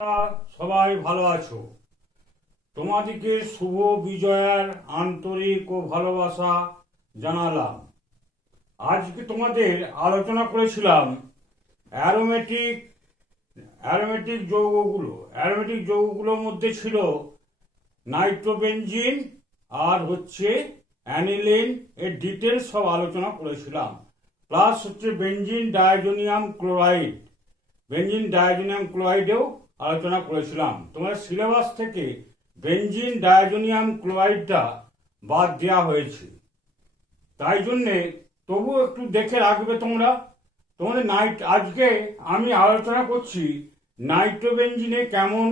সবাই ভালো আছো? তোমাদেরকে শুভ বিজয়ার আন্তরিক ও ভালোবাসা জানালাম। আজকে তোমাদের আলোচনা করেছিলাম অ্যারোমেটিক অ্যারোমেটিক যৌগগুলোর মধ্যে ছিল নাইট্রোবেনজিন আর অ্যানিলিন। এর ডিটেলস সব আলোচনা করেছিলাম। প্লাস বেনজিন ডায়াজোনিয়াম ক্লোরাইডেও আলোচনা করেছিলাম। তোমাদের সিলেবাস থেকে বেনজিন ডায়াজোনিয়াম ক্লোরাইডটা বাদ দেওয়া হয়েছে, তাই জন্যে তবুও একটু দেখে রাখবে তোমরা। তোমাদের আজকে আমি আলোচনা করছি নাইট্রোবেনজিনে কেমন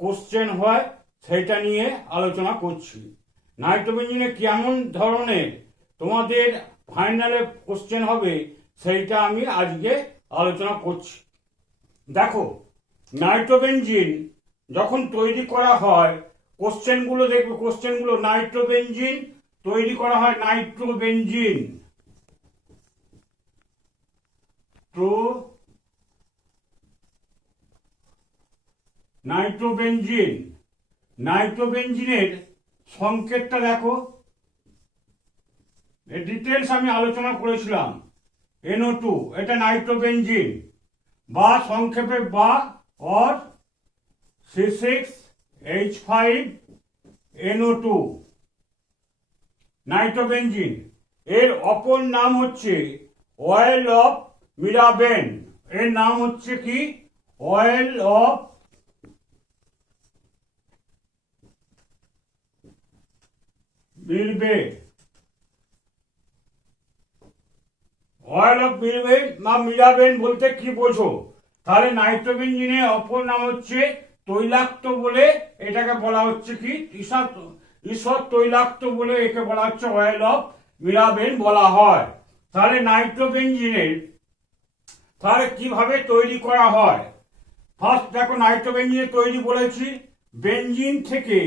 কোশ্চেন হয় সেটা নিয়ে আলোচনা করছি। নাইট্রোবেনজিনে কেমন ধরনের তোমাদের ফাইনালে কোশ্চেন হবে সেইটা আমি আজকে আলোচনা করছি। দেখো, নাইট্রোবেনজিন যখন তৈরি করা হয় কোশ্চেনগুলো দেখবে। নাইট্রোবেনজিন তৈরি করা হয় নাইট্রোবেনজিনের সংকেতটা দেখো। এর ডিটেলস আমি আলোচনা করেছিলাম। NO2 এটা নাইট্রোবেনজিন, বা সংক্ষেপে অর C6H5NO2 নাইট্রোবেনজিন। এর অপর নাম অয়েল অফ মিরাবেন। এর নাম কি? Oil of mirbane. Oil of mirbane বলতে কি বোঝো? তাহলে নাইট্রোবেনজিনের অপর নাম তৈলাক্ত বলে এটাকে বলা কি ঈষৎ তৈলাক্ত বলে একে বলা অয়েল অফ মিরাবেন বলা হয়। তাহলে নাইট্রোবেনজিনের তাহলে কিভাবে তৈরি করা হয়? ফার্স্ট দেখো, নাইট্রোবেনজিনের তৈরি বলেছি বেনজিন থেকে।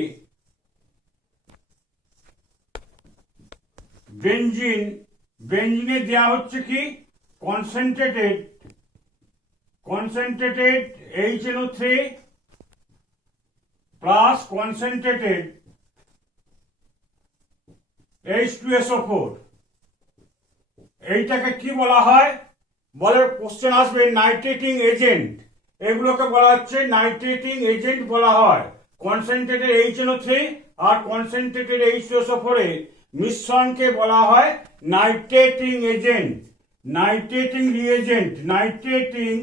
বেনজিনে দেওয়া কি? Concentrated HNO3 plus concentrated H2SO4। এইটাকে কি বলা হয়? বলে কোশ্চেন আসবে নাইট্রেটিং এজেন্ট। এগুলোকে বলা নাইট্রেটিং এজেন্ট বলা হয়। কনসেন্ট্রেটেড HNO3 আর কনসেন্ট্রেটেড H2SO4 এর মিশ্রণকে বলা হয় nitrating agent, nitrating reagent, nitrating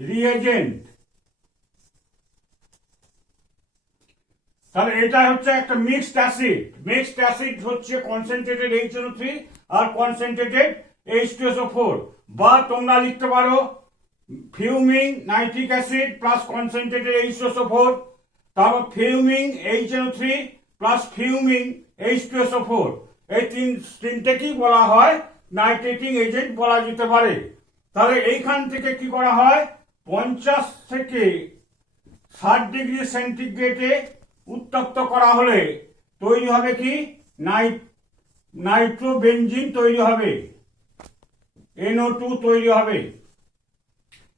reagent. তাহলে এটা একটা মিক্সড অ্যাসিড কনসেন্ট্রেটেড HNO3 আর কনসেন্ট্রেটেড H2SO4। বা তোমরা লিখতে পারো fuming nitric acid plus concentrated H2SO4, তারপর ফিউমিং HNO3 প্লাস ফিউমিং H2SO4। এই তিনটেকেই বলা হয় নাইট্রেটিং এজেন্ট বলা যেতে পারে। তাহলে এইখান থেকে কি করা হয়? 50 থেকে 60 ডিগ্রি সেন্টিগ্রেডে উত্তপ্ত করা হলে তৈরি হবে কি? নাইট্রোবেনজিন তৈরি হবে, NO2 তৈরি হবে।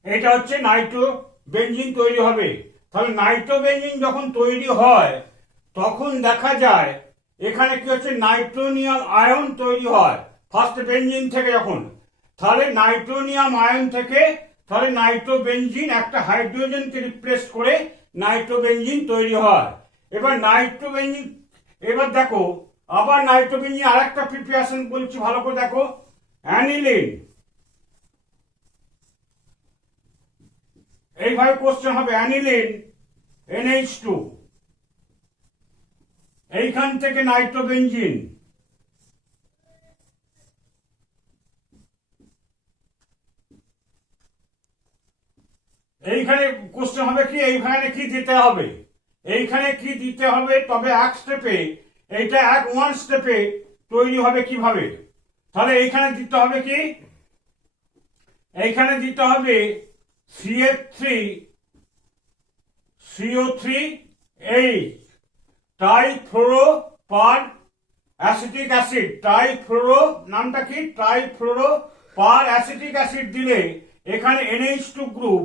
এটা নাইট্রোবেনজিন তৈরি হবে। তাহলে নাইট্রোবেনজিন যখন তৈরি হয় তখন দেখা যায় এখানে কি নাইট্রোনিয়াম আয়ন তৈরি হয় ফার্স্ট বেনজিন থেকে। যখন তাহলে নাইট্রোনিয়াম আয়ন থেকে তাহলে নাইট্রোবেনজিন একটা হাইড্রোজেনকে রিপ্লেস করে নাইট্রোবেনজিন তৈরি হয়। এবার দেখো, আবার নাইট্রোবেনজিন আরেকটা প্রিপারেশন বলছি, ভালো করে দেখো। অ্যানিলিন, এইভাবে কোশ্চেন হবে। অ্যানিলিন NH2, এইখান থেকে নাইট্রোবেনজিন। এইখানে কোশ্চেন হবে কি? এইখানে কি দিতে হবে? তবে এক স্টেপে এইটা ওয়ান স্টেপে তৈরি হবে কিভাবে? তাহলে এইখানে দিতে হবে কি? এইখানে দিতে হবে CO3H ট্রাইফ্লোরোপার অ্যাসিটিক অ্যাসিড। নামটা কি? ট্রাইফ্লোরো পার অ্যাসিটিক অ্যাসিড দিলে এখানে NH2 group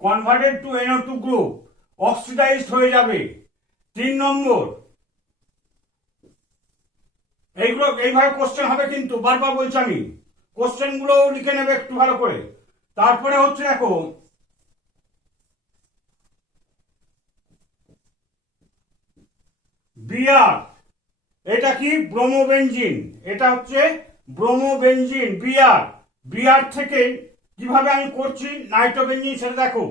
converted to NO2 group oxidised হয়ে যাবে। 3 নম্বর, এইগুলো এইভাবে কোশ্চেন হবে, কিন্তু বারবার বলছি আমি, কোশ্চেন গুলো লিখে নেবে একটু ভালো করে। তারপরে হচ্ছে দেখো বিআর, এটা কি ব্রোমোবেনজিন, এটা হচ্ছে ব্রোমোবেনজিন বিআর। বিআর থেকে কিভাবে আমি করছি নাইট্রোবেনজিন সেটা দেখো।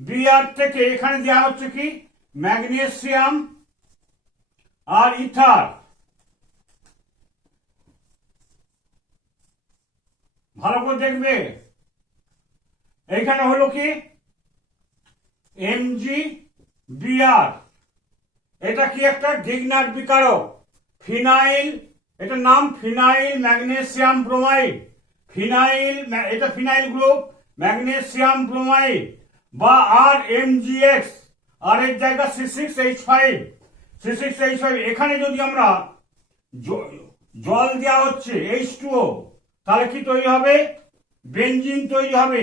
বিআর থেকে এখানে দেওয়া হচ্ছে কি ম্যাগনেসিয়াম আর ইথার, ভালো করে দেখবে। এইখানে হলো কি MgBr, এটা কি একটা গিগনার বিকারক। ফিনাইল, এটার নাম ফিনাইল ম্যাগনেসিয়াম ব্রোমাইড। ফিনাইল, এটা ফিনাইল গ্রুপ ম্যাগনেসিয়াম ব্রোমাইড বা RMgX, আর এর জায়গা C6H5। C6H5 এখানে যদি আমরা জল দেওয়া হচ্ছে H2O, তাহলে কি তৈরি হবে? বেনজিন তৈরি হবে।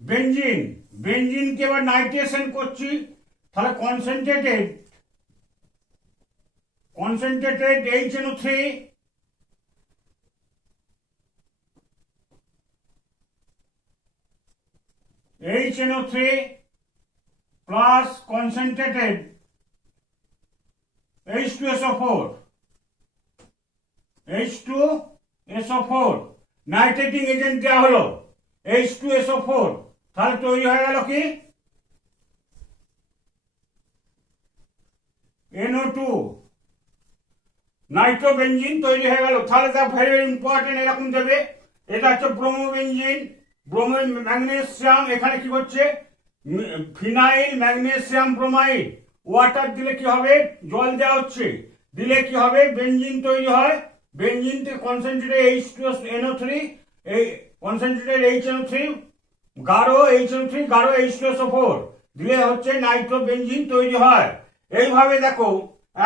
বেনজিন, বেনজিনকে এবার নাইট্রেশন করছি, তাহলে concentrated HNO3 plus concentrated H2SO4 nitrating agent দেওয়া হলো H2SO4, তাহলে তৈরি হয়ে গেল কি NO2, নাইট্রোবেনজিন তৈরি হয়ে গেল। তাহলে তা ভেরি ভেরি ইম্পর্টেন্ট, এরকম দেবে। এটা হচ্ছে ব্রোমোবেনজিন, ব্রোমো ম্যাগনেসিয়াম, এখানে কি হচ্ছে ফিনাইল ম্যাগনেসিয়াম ব্রোমাইড। ওয়াটার দিলে কি হবে? জল দেওয়া হচ্ছে, দিলে কি হবে? বেনজিন তৈরি হয়। বেনজিন থেকে কনসেন্ট্রেটেড H2NO3, এই কনসেন্ট্রেটেড HNO3 গাঢ় HNO3 গাঢ় H2SO4 দিলে হচ্ছে নাইট্রোবেনজিন তৈরি হয়। এইভাবে দেখো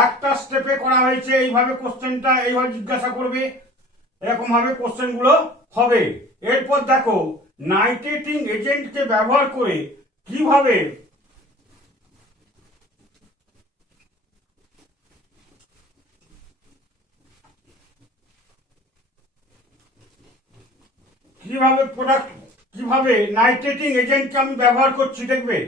একটা স্টেপে করা হয়েছে, এইভাবে কোশ্চেনটা এইভাবে জিজ্ঞাসা করবে, এরকম ভাবে কোশ্চেন গুলো হবে। এরপর দেখো নাইট্রেটিং এজেন্টকে ব্যবহার করে কিভাবে প্রোডাক্ট, কিভাবে নাইট্রেটিং এজেন্টকে আমি ব্যবহার করছি দেখবে।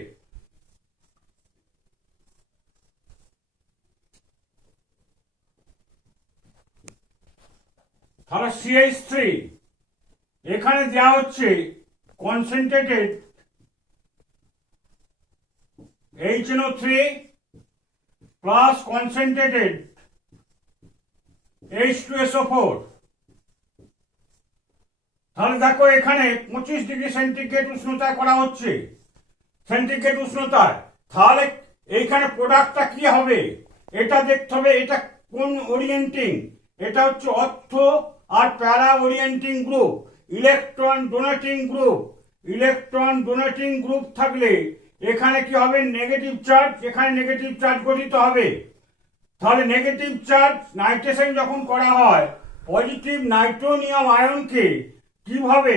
তাহলে CH3 এখানে দেওয়া হচ্ছে concentrated HNO3 plus concentrated H2SO4। তাহলে দেখো এখানে 25 ডিগ্রি সেন্টিগ্রেড উষ্ণতায় করা হচ্ছে, সেন্টিগ্রেড উষ্ণতায়। তাহলে এইখানে প্রোডাক্টটা কি হবে এটা দেখতে হবে। এটা কোন ওরিয়েন্টিং? এটা হচ্ছে অর্থ আর para orienting group, electron donating group. Electron donating group থাকলে এখানে কি হবে? নেগেটিভ চার্জ, এখানে নেগেটিভ চার্জ গঠিত হবে। তাহলে নেগেটিভ চার্জ নাইট্রেশন যখন করা হয়, পজিটিভ নাইট্রোনিয়াম আয়নকে কিভাবে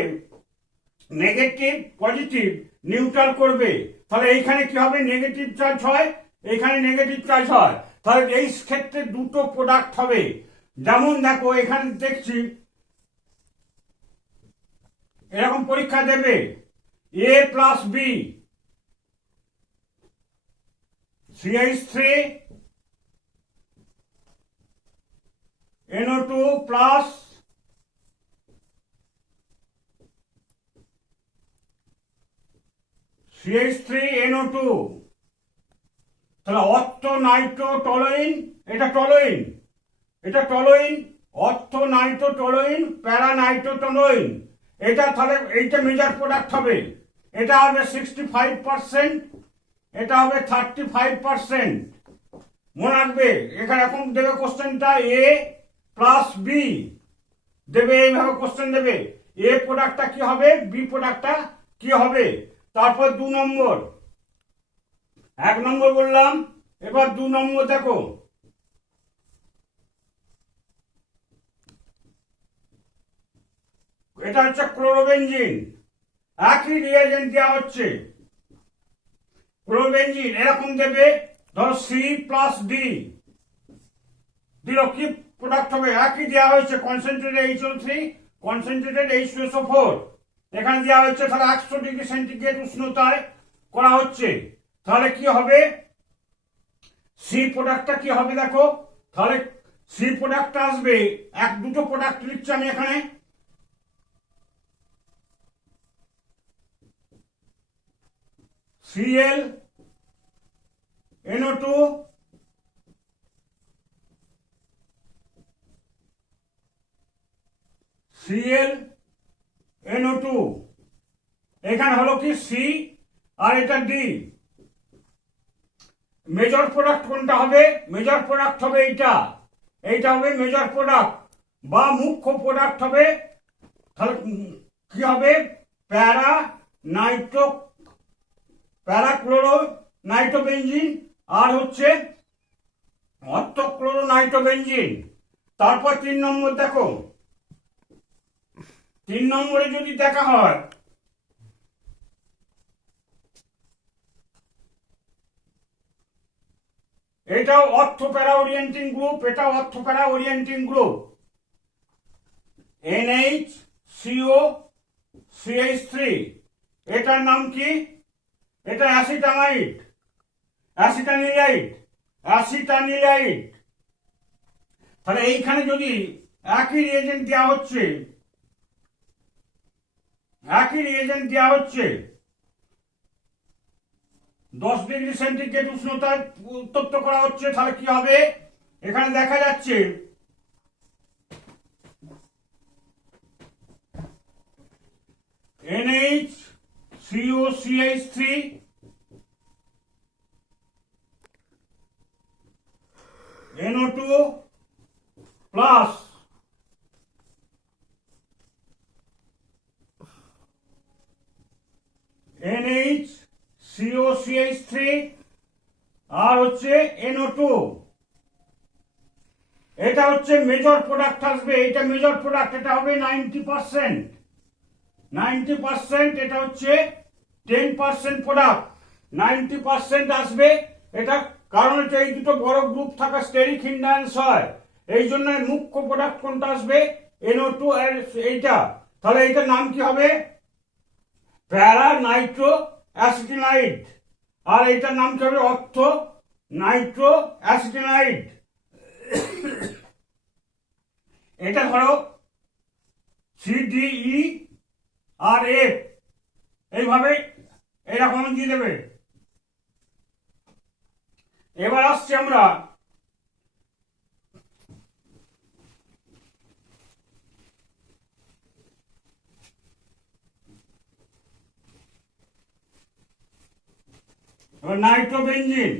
নেগেটিভ পজিটিভ নিউট্রাল করবে। তাহলে এইখানে কি হবে? নেগেটিভ চার্জ হয়, এখানে নেগেটিভ চার্জ হয়। তাহলে এই ক্ষেত্রে দুটো প্রোডাক্ট হবে। যেমন দেখো এখানে দেখছি এরকম পরীক্ষা দেবে A plus B CH3 NO2 plus CH3 NO2, তাহলে অর্থো নাইট্রো টলোইন, এটা টলোইন, এটা টলোইন, অর্থো নাইট্রো টলোইন প্যারা নাইট্রো টলোইন। এটা তাহলে এইটা মেজর প্রোডাক্ট হবে। এটা হবে 65%, এটা হবে 35%। মনে রাখবে এখানে এখন দেবে কোশ্চেনটা A প্লাস B দেবে, এইভাবে কোশ্চেন দেবে। A প্রোডাক্টটা কি হবে, B প্রোডাক্টটা কি হবে। তারপর 2 নম্বর, 1 নম্বর বললাম, এবার 2 নম্বর দেখো। এটা হচ্ছে ক্লোরোবেনজিন, একই রিয়েজেন্ট দেওয়া হচ্ছে। ক্লোরোবেনজিন এরকম দেবে, ধরো C+D দিল, কি প্রোডাক্ট হবে? একই দেওয়া হয়েছে, কনসেন্ট্রেটেড HO3, কনসেন্ট্রেটেড H2SO4, এখানে দেওয়া হচ্ছে। তাহলে 100 ডিগ্রি সেন্টিগ্রেড উষ্ণতায় করা হচ্ছে, তাহলে কি হবে? সি প্রোডাক্টটা কি হবে দেখো, তাহলে সি প্রোডাক্টটা আসবে, দুটো প্রোডাক্ট লিখছি আমি এখানে, Cl NO2 Cl NO2, এখানে হলো কি সি আর এটা ডি। মেজর প্রোডাক্ট কোনটা হবে? মেজর প্রোডাক্ট হবে এইটা, এইটা হবে মেজর প্রোডাক্ট বা মুখ্য প্রোডাক্ট হবে। তাহলে কি হবে? প্যারাক্লোরো নাইট্রোবেনজিন আর হচ্ছে অর্থোক্লোরো নাইট্রোবেনজিন। তারপর 3 নম্বর দেখো, 3 নম্বরে যদি দেখা হয়, এটাও অর্থোপ্যারা ওরিয়েন্টিং গ্রুপ, এটাও অর্থোপ্যারা ওরিয়েন্টিং গ্রুপ, NHCOCH3, এটার নাম কি? এটা অ্যাসিটামাইড, অ্যাসিটানিলাইড। তাহলে এইখানে যদি একই রিয়েজেন্ট দেওয়া হচ্ছে, 10 ডিগ্রি সেন্টিগ্রেড উষ্ণতায় উত্তপ্ত করা হচ্ছে, তাহলে কি হবে? এখানে দেখা যাচ্ছে NHCOCH3 NO2 প্লাস NHCOCH3 আর হচ্ছে NO2, এটা হচ্ছে মেজর প্রোডাক্ট আসবে। এটা মেজর প্রোডাক্ট, এটা হবে 90%, এটা হচ্ছে 10% প্রোডাক্ট, 90% আসবে এটা। কারণ হচ্ছে এই দুটো বড় গ্রুপ থাকা স্টেরিক হিন্ড্যান্স হয়, এই জন্য মুখ্য প্রোডাক্ট কোনটা আসবে? NO2 আর এইটা। তাহলে এইটার নাম কি হবে? প্যারা নাইট্রো অ্যাসিটিনাইড, আর এইটার নাম কি হবে? Ortho nitro acetanilide. এটা ধরো CDE আর F, এইভাবে এরকম দিয়ে দেবে। এবার আসছি আমরা নাইট্রোবেনজিন।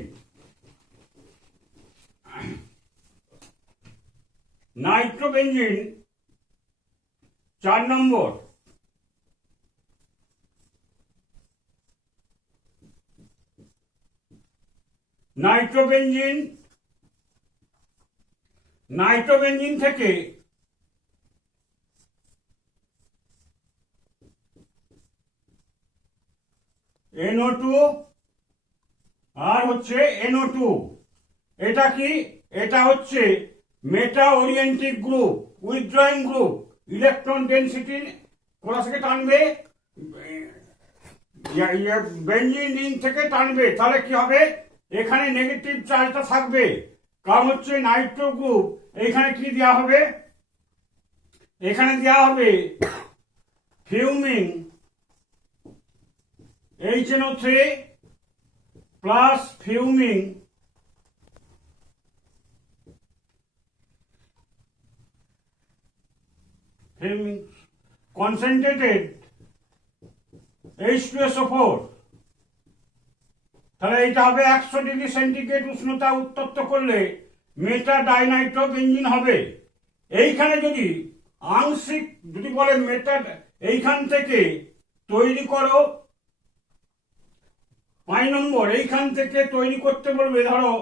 4 নম্বর, নাইট্রোবেনজিন থেকে NO2 আর হচ্ছে NO2, এটা কি? এটা হচ্ছে meta orienting group, withdrawing group, electron density কোথা থেকে টানবে? বেনজিন রিং থেকে টানবে। তাহলে কি হবে? এখানে নেগেটিভ চার্জটা থাকবে, কারণ হচ্ছে নাইট্রো গ্রুপ। এখানে কি দেওয়া হবে? এখানে দেওয়া হবে ফিউমিং HNO3 প্লাস ফিউমিং কনসেন্ট্রেটেড H2SO4। তাহলে এইটা হবে 100 ডিগ্রি সেন্টিগ্রেড উষ্ণতা উত্তপ্ত করলে মেটা ডাইনাইট্রোবেনজিন হবে। এইখানে যদি আংশিক যদি বলে মেটা, এইখান থেকে তৈরি করো 5 নম্বর, এইখান থেকে তৈরি করতে বলবে। ধরো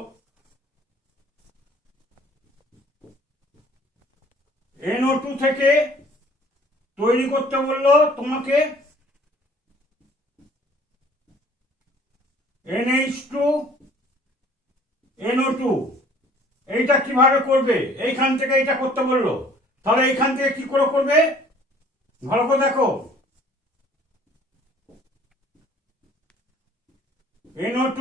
NO2 থেকে তৈরি করতে বললো তোমাকে NH2 NO2, এইটা কিভাবে করবে, এইখান থেকে এটা করতে বললো। তাহলে এইখান থেকে কি করে করবে ভালো করে দেখো। NO2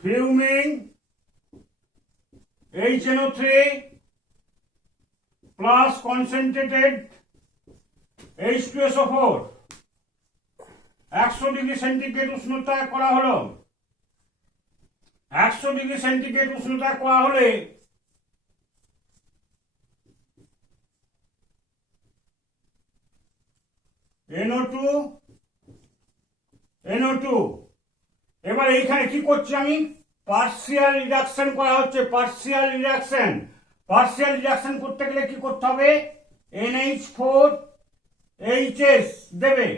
fuming HNO3 plus concentrated H2SO4 100 degree centigrade উষ্ণতায় করা হলো। 100 ডিগ্রি সেন্টিগ্রেড উষ্ণতায় করা হলে NO2 এবার এইখানে কি করছি আমি, পার্সিয়াল রিডাকশন করা হচ্ছে। পার্সিয়াল রিডাকশন করতে গেলে কি করতে হবে, NH4HS দেবে,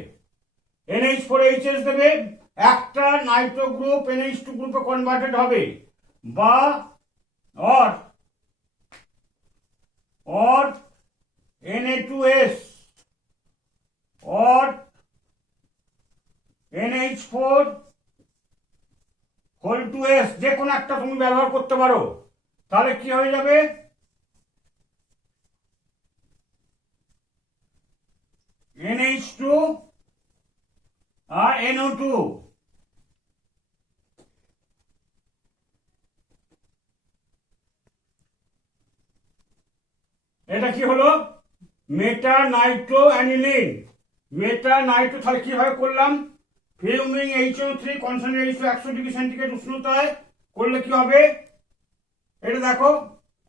NH4HS দেবে, একটা নাইট্রো গ্রুপ NH2 গ্রুপে কনভার্টেড হবে, বা or Na2S or NH4 whole 2S, যে কোনো একটা তুমি ব্যবহার করতে পারো। তাহলে কি হয়ে যাবে, NH2 আর NO2। এটা কি হলো, মেটা নাইট্রো অ্যানিলিন। মেটা নাইট্রো, তাহলে কিভাবে করলাম, ফিউমিং HNO3 কনসেন্ট্রেট 100 ডিগ্রি সেন্টিগ্রেড উষ্ণতায় করলে কি হবে, এটা দেখো,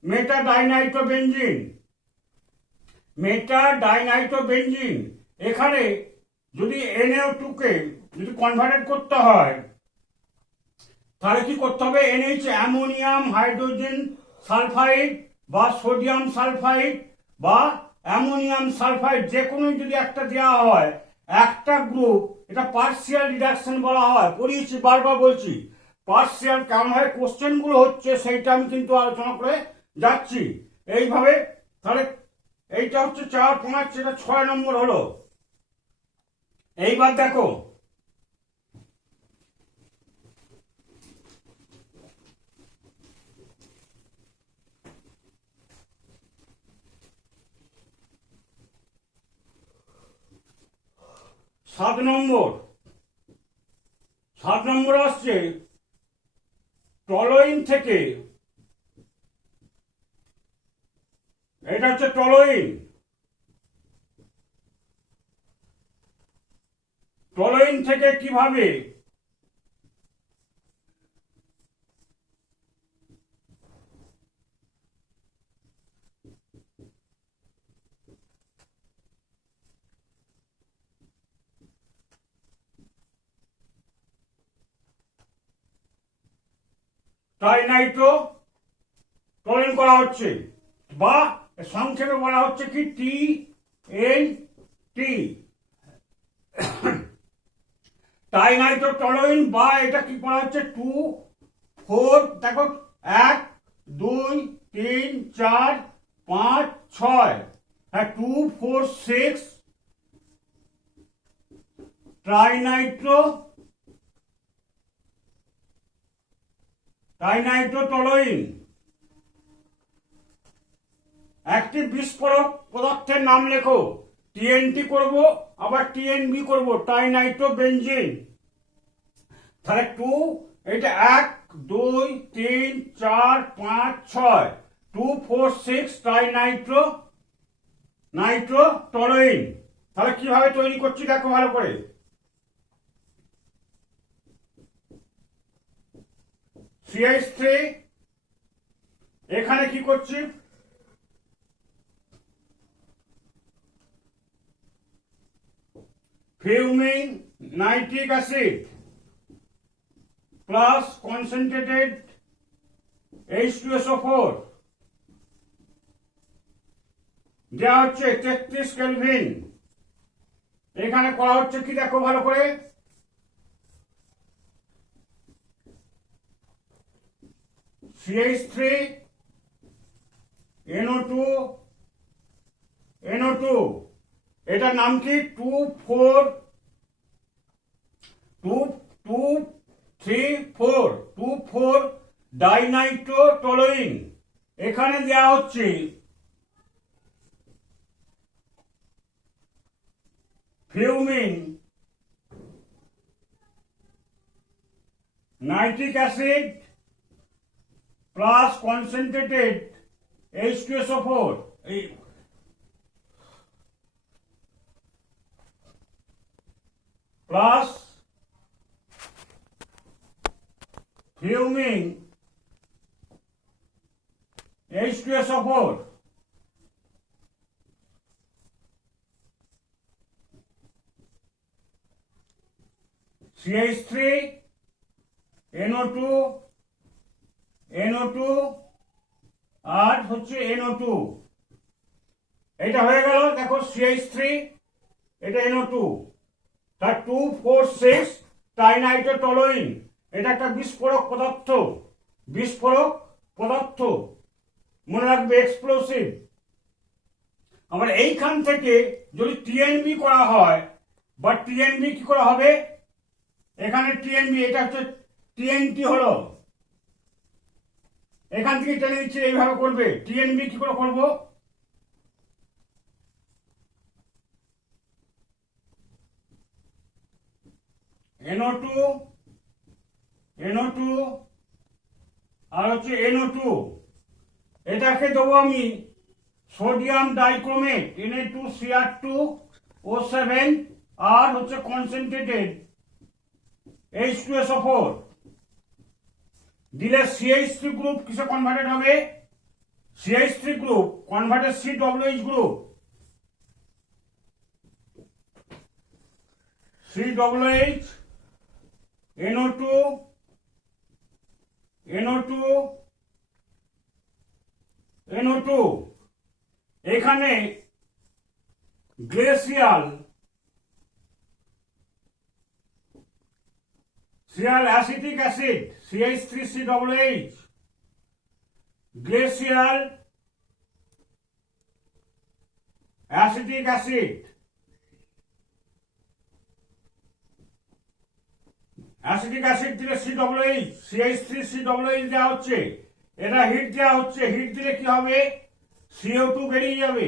মেটা ডাইনাইট্রোবেনজিন। এখানে যদি NO2 কে যদি কনভার্টেড করতে হয় তাহলে কি করতে হবে, NH অ্যামোনিয়াম হাইড্রোজেন সালফাইড বা সোডিয়াম সালফাইড বা অ্যামোনিয়াম সালফাইড, যে কোনো যদি একটা দেওয়া হয়, একটা গ্রুপ, এটা পার্সিয়াল রিডাকশন বলা হয়। পড়িয়েছি, বারবার বলছি পার্সিয়াল কেমন হয়, কোশ্চেন গুলো হচ্ছে সেইটা আমি কিন্তু আলোচনা করে যাচ্ছি এইভাবে। তাহলে এইটা হচ্ছে 4, 5, এটা 6 নম্বর হলো। এইবার দেখো, সাত নম্বর আসছে টলোইন থেকে, এটা হচ্ছে টলোইন থেকে কিভাবে ট্রাইনাইট্রো টলোইন করা হচ্ছে, বা সংক্ষেপে বলা হচ্ছে কি TNT, ট্রাইনাইট্রো টলোইন, বা এটা কি করা হচ্ছে 2, 4, দেখো 1, 2, 3, 4, 5, 6, হ্যাঁ 2, 4, 6 ট্রাইনাইট্রো টলোইন। একটি বিস্ফোরক পদার্থের নাম লেখো, TNT করব, আবার TNB করব, ট্রাইনাইট্রো বেনজিন। তাহলে 2, এটা 1, 2, 3, 4, 5, 6, 2, 4, 6 ট্রাইনাইট্রো টলোইন। তাহলে কিভাবে তৈরি করছি দেখো ভালো করে, CH3, এখানে কি করছি, fuming nitric acid plus concentrated H2SO4 দেওয়া হচ্ছে 33 কেলভিন। এখানে করা হচ্ছে কি দেখো ভালো করে, CH3 NO2 NO2 এটার নাম কি 24 ডাইনাইট্রোটোলুইন। এখানে দেয়া হচ্ছে fuming, nitric acid plus concentrated H2SO4 plus fuming H2SO4 CH3 NO2 আর হচ্ছে NO2। এটা হয়ে গেল, দেখো CH3, এটা NO2, তার 2,4,6 ট্রাইনাইট্রোটোলুইন। এটা একটা বিস্ফোরক পদার্থ, মনে রাখবে, এক্সপ্লোসিভ। আবার এইখান থেকে যদি টিএনবি করা হয়, বা টিএনবি কি করা হবে, এখানে টিএনবি, এটা হচ্ছে টিএনটি হলো, এখান থেকে টেনে দিচ্ছে, এইভাবে করবে। টিএনবি কি করে করবো, NO2 আর হচ্ছে NO2, এটাকে দেবো আমি সোডিয়াম ডাইক্রোমেট Na2Cr2O7 আর হচ্ছে কনসেন্ট্রেটেড H2SO4 দিলে CH3 গ্রুপ কিসে কনভার্টেড হবে, CH3 group converted COH group, COH NO2 এখানে glacial acetic acid CH3COH, glacial acetic acid, acetic acid দিলে COH, CH3COH দেওয়া হচ্ছে, এটা হিট দেওয়া হচ্ছে, হিট দিলে কি হবে, CO2 বেরিয়ে যাবে,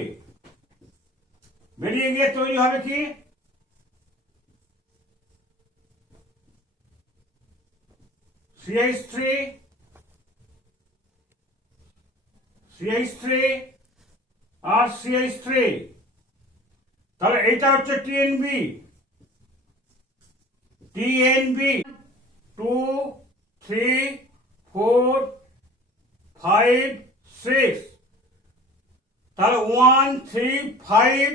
বেরিয়ে গিয়ে তৈরি হবে কি, CH3 আর CH3। তাহলে এটা হচ্ছে টিএনবি 2, 3, 4, 5, 6, তাহলে 1, 3, 5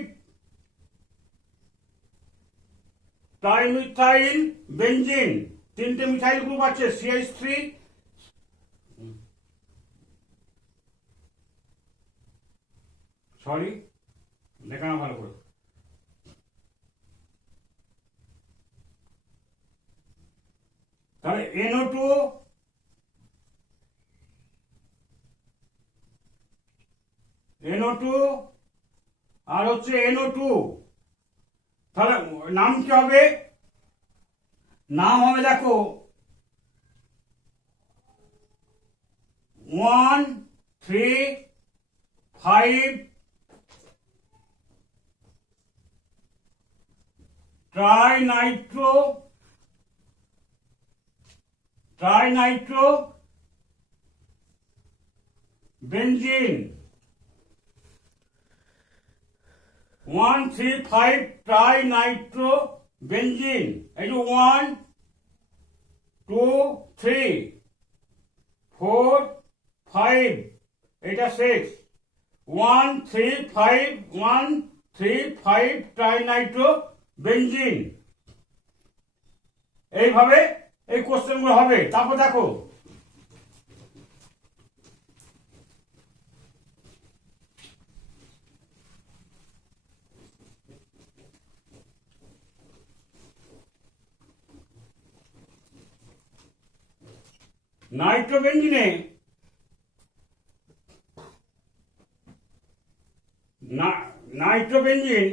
ট্রাইমিথাইল বেনজিন, তিনটে মিথাইল গ্রুপ আছে, CH3, সরি লেখা না ভালো করে, তাহলে NO2 আর হচ্ছে NO2, তাহলে নাম কি হবে, নাম হবে দেখো 1, 3, 5 ট্রাইনাইট্রো বেনজিন, 1, 3, 5 ট্রাইনাইট্রো বেনজিন, এই যে 1, 2, 3, 4, 5, এটা 6, 1, 3, 5 ট্রাইনাইট্রো বেনজিন। এইভাবে এই কোশ্চেনগুলো হবে। তারপর দেখো নাইট্রোবেনজিনে নাইট্রোবেনজিন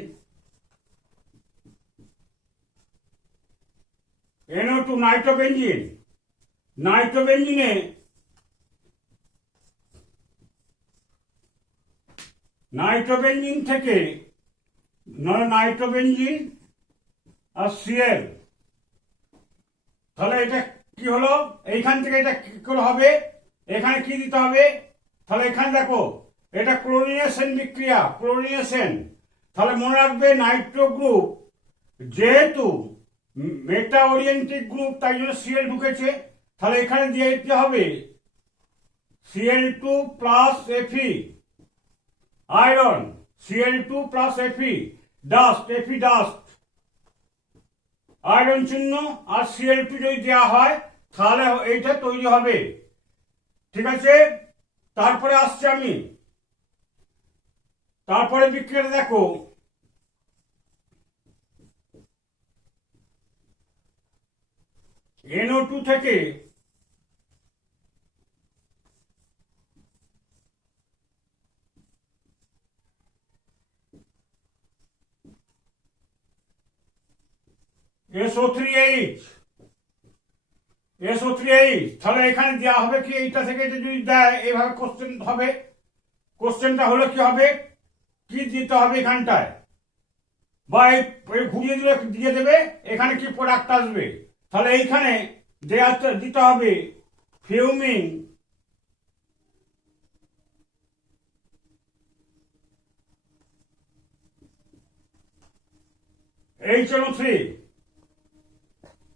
NO2 নাইট্রোবেনজিনে নাইট্রোবেনজিন থেকে নাইট্রোবেনজিন আর Cl, তাহলে এটা কি হলো, এইখান থেকে এটা কি করে হবে, এখানে কি দিতে হবে, তাহলে এখানে দেখো এটা ক্লোরিনেশন বিক্রিয়া, ক্লোরিনেশন। তাহলে মনে রাখবে নাইট্রো গ্রুপ যেহেতু মেটা ওরিয়েন্টিক গ্রুপ তাই জন্য Cl ঢুকেছে, তাহলে এখানে দিয়ে দিতে হবে Cl2 plus Fe iron, Cl2 plus Fe dust, Fe dust iron চিহ্ন, আর Cl2 যদি দেওয়া হয় তাহলে এইটা তৈরি হবে। ঠিক আছে, তারপরে আসছে আমি, তারপরে বিক্রিয়াটা দেখো, NO2 থেকে SO3H, তাহলে এখানে দেওয়া হবে কি, এইটা থেকে এটা যদি দেয় এইভাবে কোশ্চেন হবে, কোশ্চেনটা হলো কি হবে, কি দিতে হবে এখানটায়, বা ঘুরিয়ে দিলে দিয়ে দেবে এখানে কি প্রোডাক্ট আসবে, তাহলে এইখানে দিতে হবে ফিউমিং HNO3,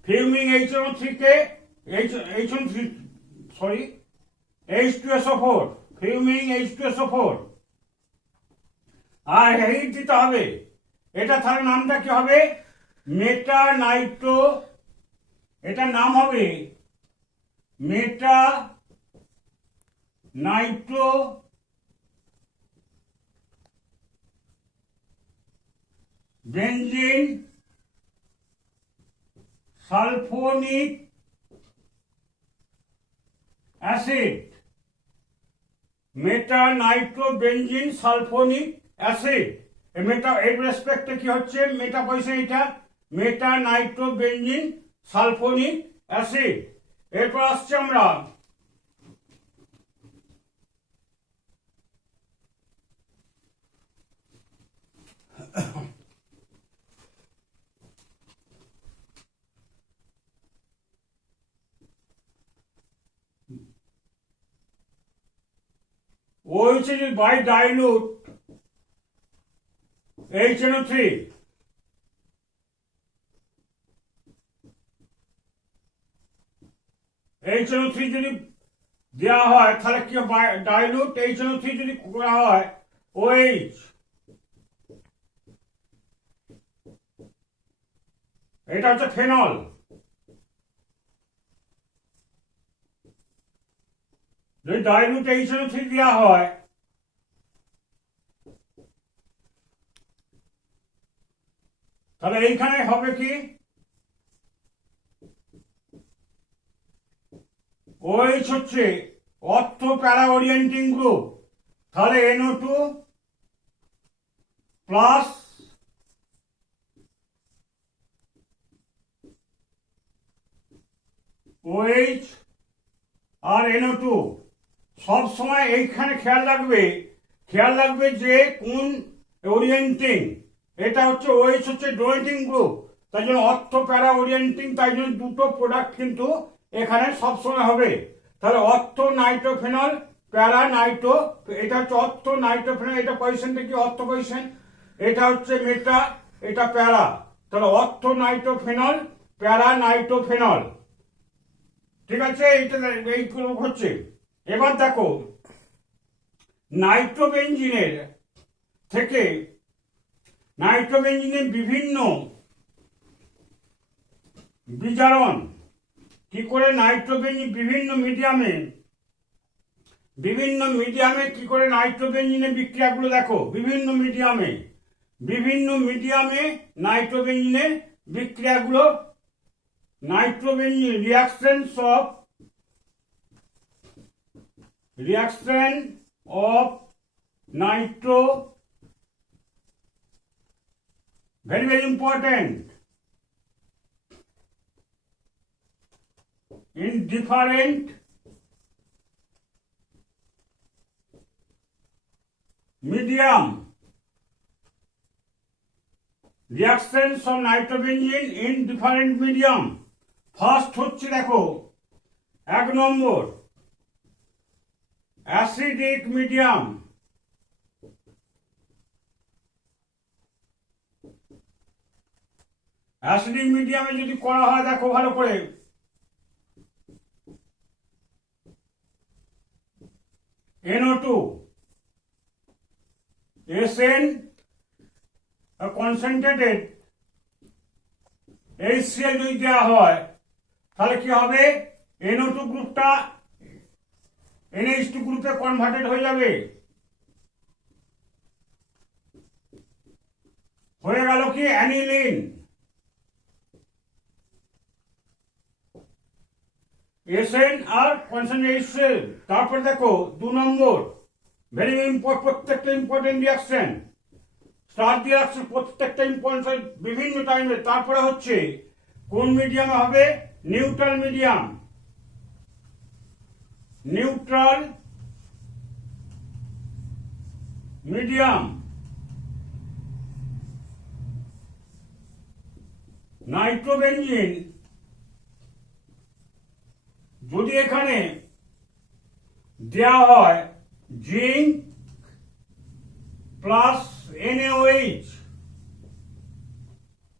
ফিউমিং HNO3 কে H2SO4, ফিউমিং H2SO4, আর হিট দিতে হবে। এটা তাহলে নামটা কি হবে, মেটা নাইট্রো, এটার নাম হবে মেটা নাইট্রো বেনজিন সালফোনিক অ্যাসিড, মেটা নাইট্রো বেনজিন সালফোনিক অ্যাসিড, মেটা এর রেসপেক্টে কি হচ্ছে, মেটা পয়সা এটা মেটা নাইট্রো বেনজিন সালফোনিক অ্যাসিড। এরপর আসছে আমরা OH by dilute HNO3, HNO3 যদি দেওয়া হয় তাহলে কি ডাইলুট HNO3 যদি করা হয় OH, এটা হচ্ছে ফেনল, যদি ডাইলুট HNO3 দেওয়া হয় তাহলে এইখানে হবে কি, OH হচ্ছে অর্থ প্যারা ওরিয়েন্টিং গ্রুপ, তাহলে NO2 প্লাস OH আর NO2, সব সময় এইখানে খেয়াল রাখবে যে কোন ওরিয়েন্টিং, এটা হচ্ছে OH হচ্ছে ডোনেটিং গ্রুপ, তাই জন্য অর্থ প্যারা ওরিয়েন্টিং, তাই জন্য দুটো প্রোডাক্ট কিন্তু এখানে সবসময় হবে। তাহলে অর্থ নাইট্রোফেনল প্যারা নাইট্রো, এটা হচ্ছে অর্থ নাইট্রোফেনল, এটা পজিশনটা কি অর্থ পজিশন, এটা হচ্ছে মেটা, এটা প্যারা, তাহলে অর্থ নাইট্রোফেনল প্যারা নাইট্রোফেনল। ঠিক আছে, এইটা এইগুলো হচ্ছে। এবার দেখো নাইট্রোবেনজিনের থেকে নাইট্রোবেনজিনের বিভিন্ন বিজারণ, কি করে নাইট্রোবেনজিন বিভিন্ন মিডিয়ামে কি করে নাইট্রোবেনজিনের বিক্রিয়াগুলো দেখো, বিভিন্ন মিডিয়ামে নাইট্রোবেনজিনের বিক্রিয়াগুলো, nitrobenzene reaction of nitrobenzene very very important, in different medium, reactions of nitrobenzene in different medium. First হচ্ছে দেখো 1 নম্বর অ্যাসিডিক মিডিয়াম, অ্যাসিডিক মিডিয়ামে যদি করা হয় দেখো ভালো করে, NO2 SN কনসেন্ট্রেটেড HCl যদি দেওয়া হয় তাহলে কি হবে, NO2 গ্রুপটা NH2 গ্রুপে কনভার্টেড হয়ে যাবে, হয়ে গেল কি অ্যানিলিন। SN আর কনসেন্ট্রেটেড। তারপর দেখো 2 নম্বর ভেরি প্রত্যেকটা ইম্পর্টেন্ট রিয়াকশন, স্টার রিয়াকশন প্রত্যেকটা ইম্পর্টেন্ট বিভিন্ন টাইমে। তারপরে হচ্ছে কোন মিডিয়ামে হবে, neutral medium, neutral medium, nitrobenzene যদি এখানে দেওয়া হয় zinc plus NaOH,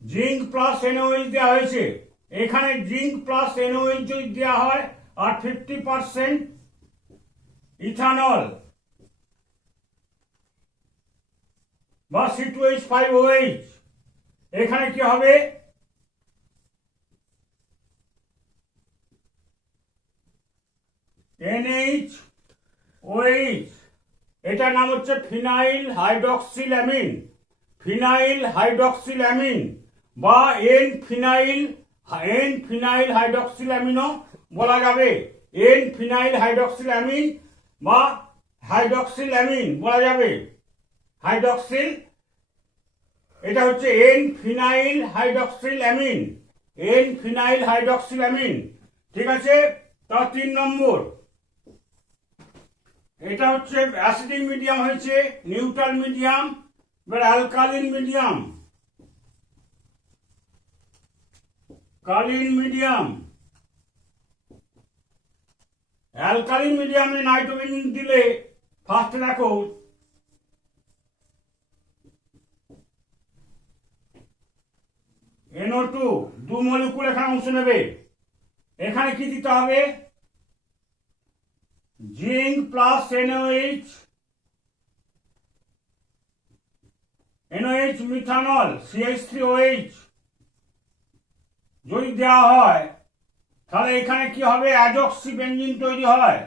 zinc plus NaOH দেওয়া হয়েছে, এখানে জিঙ্ক প্লাস NaOH যদি দেওয়া হয় আর 50% ইথানল বা C2H5OH, এখানে কি হবে, NaOH, এটার নাম হচ্ছে ফিনাইল হাইড্রক্সিল্যামিন, ফিনাইল হাইড্রক্সিল্যামিন বা N ফিনাইল হাইড্রক্সিল্যামিনও বলা যাবে, N ফিনাইল হাইড্রক্সিল্যামিন বা হাইড্রক্সিল্যামিন বলা যাবে, হাইড্রক্সিল, এটা হচ্ছে N ফিনাইল হাইড্রক্সিল্যামিন, N ফিনাইল হাইড্রক্সিল্যামিন। ঠিক আছে, তার 3 নম্বর, এটা হচ্ছে অ্যাসিডিক মিডিয়াম হয়েছে, নিউট্রাল মিডিয়াম, এবার অ্যালকালিন মিডিয়াম, কালিন মিডিয়াম, অ্যালকালিন মিডিয়ামে নাইট্রোজেন দিলে ফার্স্টে দেখো NO2 2 মলিকুল এখানে অংশ নেবে, এখানে কি দিতে হবে, zinc plus NaOH methanol CH3OH যদি দেওয়া হয় তাহলে এখানে কি হবে, অ্যাজক্সি বেনজিন তৈরি হয়,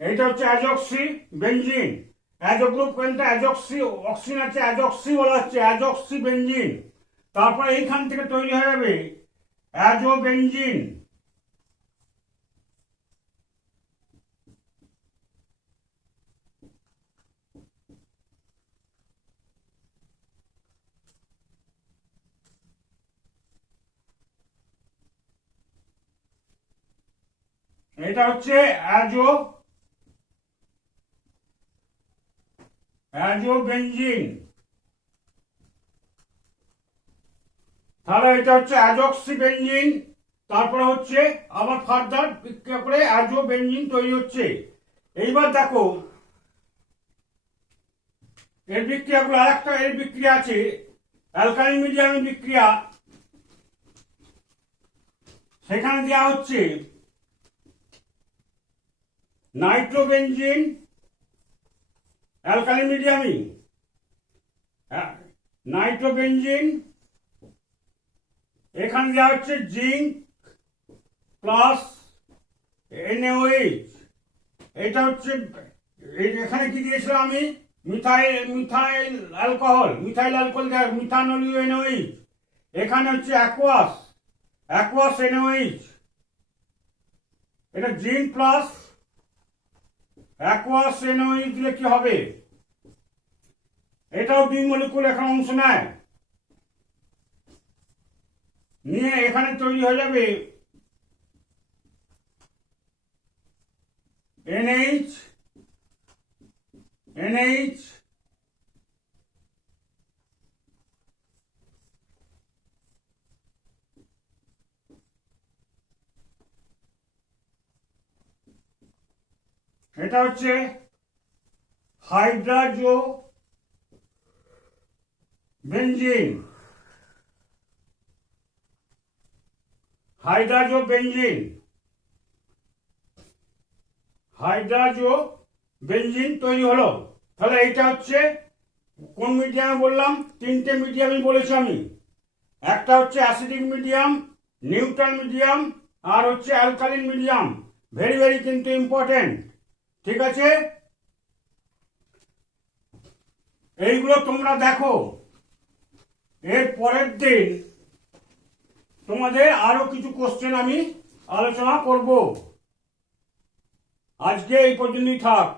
এইটা হচ্ছে অ্যাজক্সি বেনজিন, অ্যাজো গ্রুপ কোনটা, অ্যাজক্সি, অক্সিজেন আছে অ্যাজক্সি বলা হচ্ছে, অ্যাজক্সি বেনজিন। তারপরে এইখান থেকে তৈরি হয়ে যাবে অ্যাজো বেনজিন, এটা হচ্ছে অ্যাজোবেনজিন, তাহলে এটা হচ্ছে অ্যাজক্সিবেনজিন, তারপরে হচ্ছে আবার ফার্দার বিক্রিয়া করে অ্যাজোবেনজিন তৈরি হচ্ছে। এইবার দেখো এর বিক্রিয়াগুলো, আরেকটা এর বিক্রিয়া আছে অ্যালকালিন মিডিয়ামের বিক্রিয়া, সেখানে দেওয়া হচ্ছে নাইট্রোবেনজিন, অ্যালকালিন মিডিয়ামে নাইট্রোবেনজিন, এখানে দেওয়া হচ্ছে জিঙ্ক প্লাস NaOH, এটা হচ্ছে এখানে কি দিয়েছিলাম আমি, মিথাইল অ্যালকোহল মিথানলীয় এনওএইচ, এখানে হচ্ছে অ্যাকোয়াস এনওএইচ, এটা জিন প্লাস অ্যাকোয়াস এনওএইচ দিলে কি হবে, এটাও 2 মলিকুল এখানে অংশ নেয়, নিয়ে এখানে তৈরি হয়ে যাবে NH এটা হচ্ছে হাইড্রাজো বেঞ্জিন, হাইড্রাজো বেঞ্জিন তৈরি হলো। তাহলে এটা হচ্ছে কোন মিডিয়ামে বললাম, 3টে মিডিয়ামই বলেছি আমি, একটা হচ্ছে অ্যাসিডিক মিডিয়াম, নিউট্রাল মিডিয়াম, আর হচ্ছে অ্যালকালিন মিডিয়াম। ভেরি ভেরি কিন্তু ইম্পর্টেন্ট, ঠিক আছে? এইগুলো তোমরা দেখো, এর পরের দিন তোমাদের আরো কিছু কোশ্চেন আমি আলোচনা করব। আজকে এই পর্যন্তই থাক।